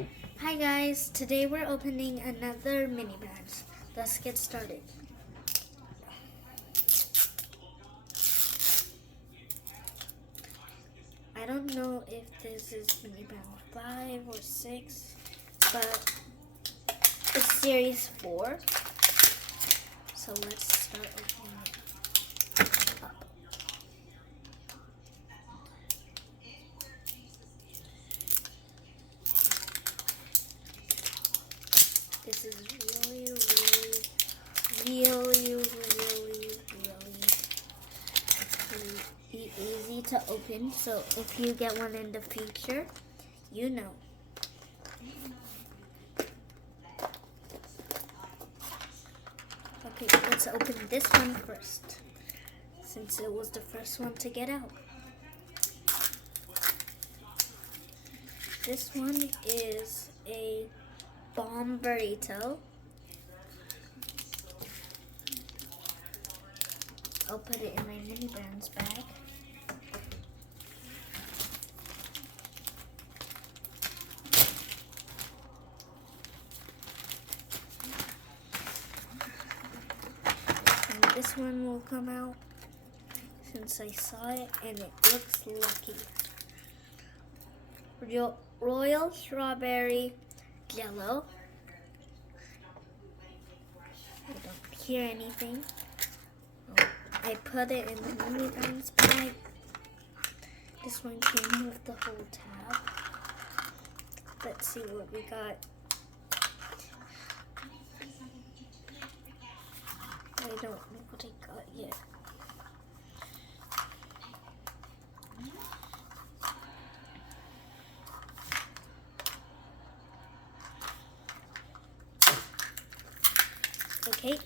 Go. Hi guys, today we're opening another mini bags. Let's get started. I don't know if this is mini bag 5 or 6, but it's series 4. So let's start opening it up. This is really easy to open. So if you get one in the future, you know. Okay, let's open this one first, since it was the first one to get out. This one is a bomb burrito. I'll put it in my mini brands bag. And this one will come out since I saw it and it looks lucky. Royal strawberry jello. I don't hear anything. I put it in the mini brands bag. This one came with the whole tab. Let's see what we got. I don't know what I got yet. Okay,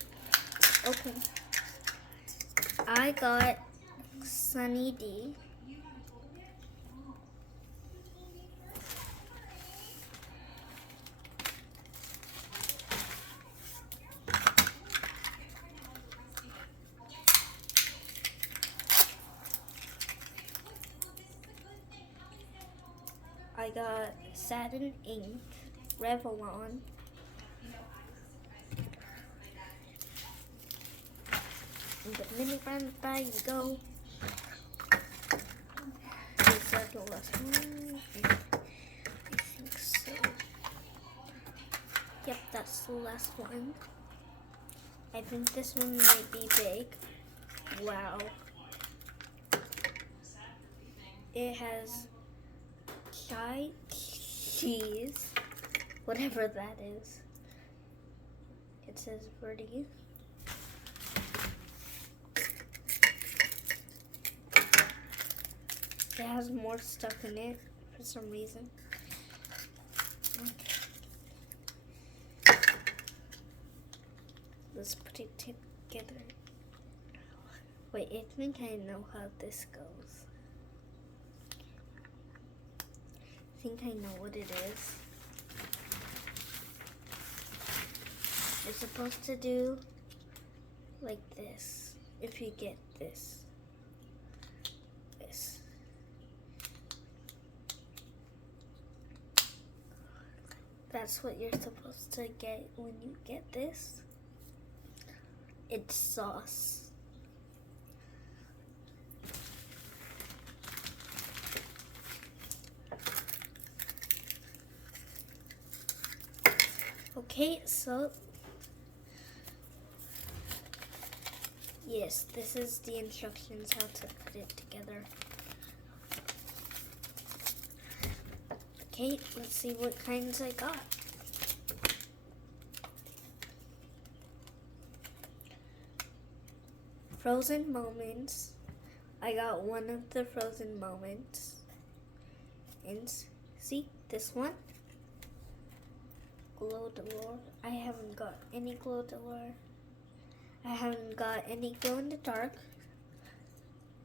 open. I got Sunny D. I got Satin Ink, Revlon. In the mini brand bag you go. Is that the last one? I think so. Yep, that's the last one. I think this one might be big. Wow. It has chai cheese, whatever that is. It says foodie. It has more stuff in it for some reason. Okay. Let's put it together. Wait, I think I know how this goes. I think I know what it is. You're supposed to do like this if you get this. That's what you're supposed to get when you get this. It's sauce. Okay, so yes, this is the instructions how to put it together. Okay, let's see what kinds I got. Frozen Moments. I got one of the Frozen Moments. And see, this one. Glow D'Or. I haven't got any Glow D'Or. I haven't got any Glow in the Dark.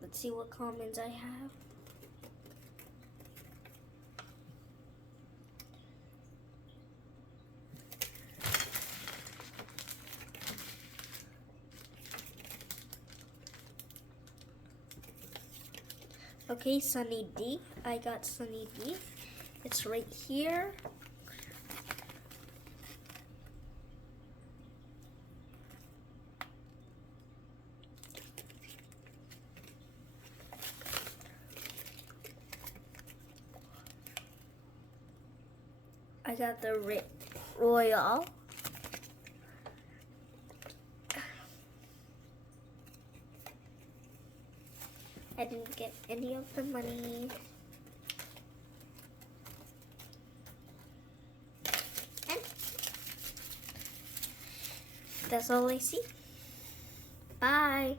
Let's see what commons I have. Okay, Sunny D. I got Sunny D. It's right here. I got the Royal. I didn't get any of the money. And that's all I see. Bye.